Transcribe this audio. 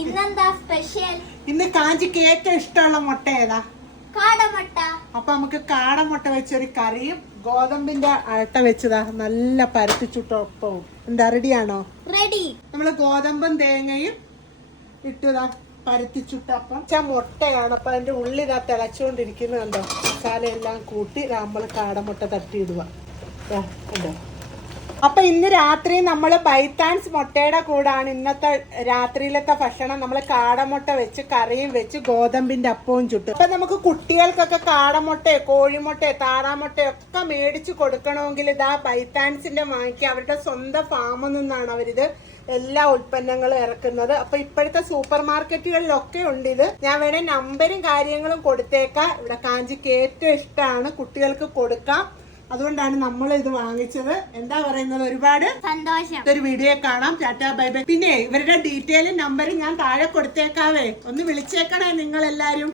ഇന്നെന്താ സ്പെഷ്യൽ? ഇന്ന് കാഞ്ചിക്ക് ഏറ്റവും ഇഷ്ടമുള്ള മുട്ട ഏതാ? കാടമുട്ട. അപ്പൊ നമുക്ക് കാടമുട്ട വെച്ചൊരു കറിയും ഗോതമ്പിന്റെ അഴട്ട വെച്ചതാ നല്ല പരത്തി ചുട്ടൊപ്പവും. എന്താ റെഡിയാണോ? റെഡി. നമ്മള് ഗോതമ്പും തേങ്ങയും ഇട്ടതാ പരത്തി ചുട്ടപ്പം മുട്ടയാണ്. അപ്പൊ അതിന്റെ ഉള്ളി ഇതാ തിളച്ചുകൊണ്ടിരിക്കുന്നത് കണ്ടോ. മസാല എല്ലാം കൂട്ടി നമ്മൾ കാടമുട്ട തട്ടിയിടുക കണ്ടോ. അപ്പൊ ഇന്ന് രാത്രി നമ്മൾ ബൈത്താൻസ് മുട്ടയുടെ കൂടാണ് ഇന്നത്തെ രാത്രിയിലത്തെ ഭക്ഷണം. നമ്മൾ കാടമുട്ട വെച്ച് കറിയും വെച്ച് ഗോതമ്പിന്റെ അപ്പവും ചുട്ടു. അപ്പൊ നമുക്ക് കുട്ടികൾക്കൊക്കെ കാടമുട്ടയോ കോഴിമുട്ടയോ താറാമുട്ടയോ ഒക്കെ മേടിച്ചു കൊടുക്കണമെങ്കിൽ ഇതാ ബൈത്താൻസിന്റെ വാങ്ങിക്കുക. അവരുടെ സ്വന്തം ഫാമിൽ നിന്നാണ് അവരിത് എല്ലാ ഉൽപ്പന്നങ്ങളും ഇറക്കുന്നത്. അപ്പൊ ഇപ്പോഴത്തെ സൂപ്പർ മാർക്കറ്റുകളിലൊക്കെ ഉണ്ട് ഇത്. ഞാൻ വേണേ നമ്പരും കാര്യങ്ങളും കൊടുത്തേക്കാം. ഇവിടെ കാഞ്ചിക്ക് ഏറ്റവും ഇഷ്ടമാണ്, കുട്ടികൾക്ക് കൊടുക്കാം. അതുകൊണ്ടാണ് നമ്മൾ ഇത് വാങ്ങിച്ചത്. എന്താ പറയുന്നത്, ഒരുപാട് സന്തോഷം. ഒരു വീഡിയോ കാണാം. Tata bye bye. പിന്നെ ഇവരുടെ ഡീറ്റെയിലും നമ്പറും ഞാൻ താഴെ കൊടുത്തേക്കാവേ. ഒന്ന് വിളിച്ചേക്കണേ നിങ്ങൾ എല്ലാരും.